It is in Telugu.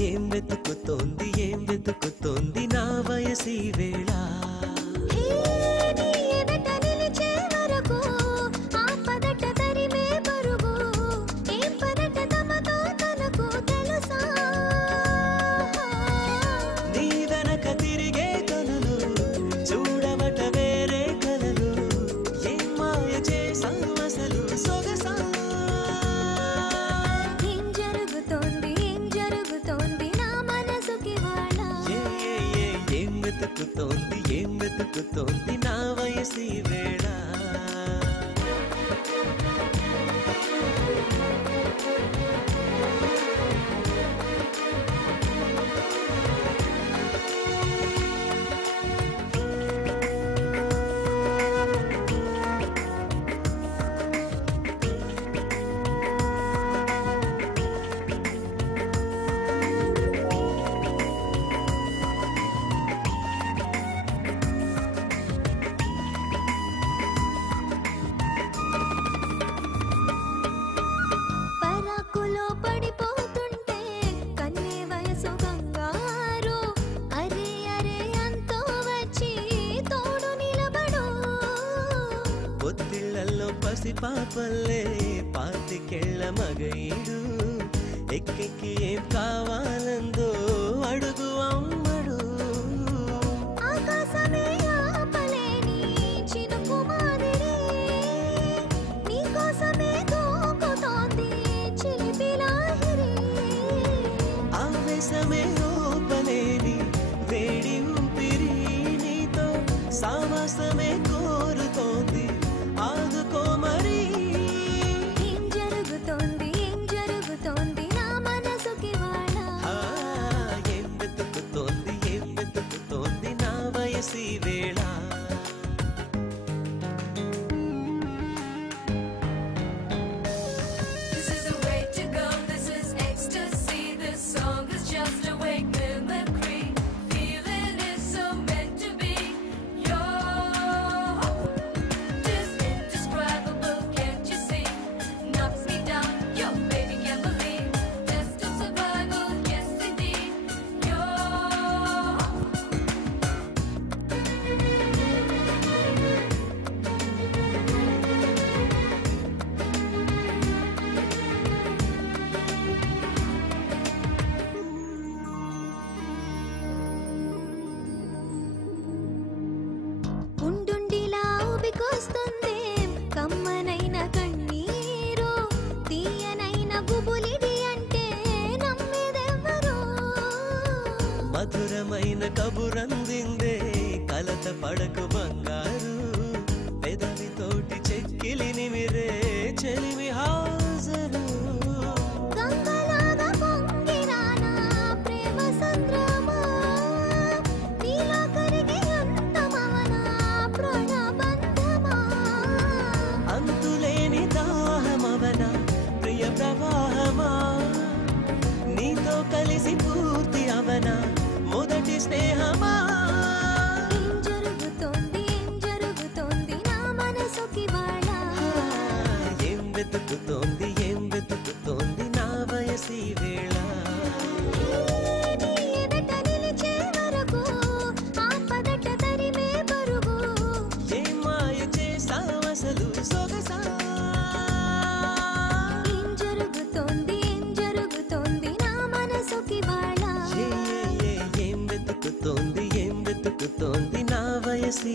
ఏం వెతుకుతోంది నా వయసి వేళ నీ వెనక తిరిగే కనులు చూడమట వేరే కలలు ఏం మాయ చేసావు అసలు సొగసా ఏం వెతుకుతోంది నా వయసి వేళ పసి పాపల్లే పాతికెళ్ళ మగయిడు ఎక్కెక్కి ఏం కావాలందో అడుగు అమ్మడు ఆవేశమే రూపలేని వేడి ఊపిరి నీతో సావాసమే కోరుతోంది ఆదుకో మరి ఏం జరుగుతోంది నా మనసుకి వాళ్ళ ఏం వెతుకుతోంది నా వయసి వేళ కమ్మనైన కన్నీరు తీయనైన గుబులిది అంటే నమ్మేదెవరు మధురమైన కబురందిందే కలత పడకు బంగారు పెదవితోటి చెక్కిలి నిమిరే చెలిమి హాజరు అంతులేని దాహమవన ప్రియ ప్రవాహమా నీతో కలిసి పూర్తి అవన మొదటి స్నేహమా ఏం జరుగుతోంది నా మనసుకి వాళ్ళ ఏం వెతుకుతోంది నా వయసి వేళ సొగసా ఏం జరుగుతోంది నా మనసుకి వాళ్ళ ఏం వెతుకుతోంది నా వయసి